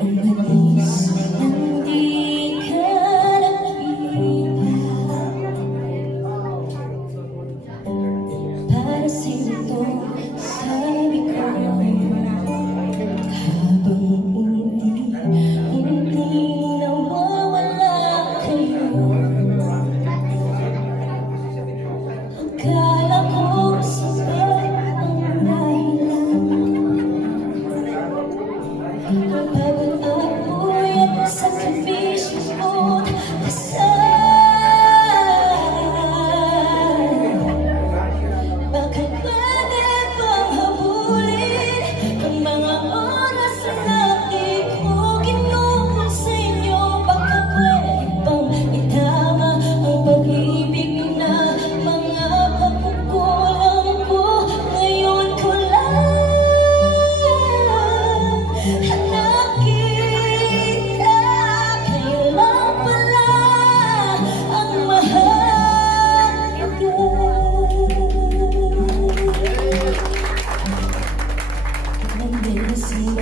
Umalis nang di ka nakita. Para sa'yo to, sabi ko, habang hindi nawawala kayo. Akala ko sabay ang dahilan. Pagod at puyat ang sakripisyo ko't kasal. Bakit pwede bang habulin ang mga oras na di ko ginugol sa inyo? Baka pwede bang itama ang pag-ibig na mga pagkukulang ko? Ngayon ko lang nakita, kayo lang pala ang mahalaga. Ang bilis mo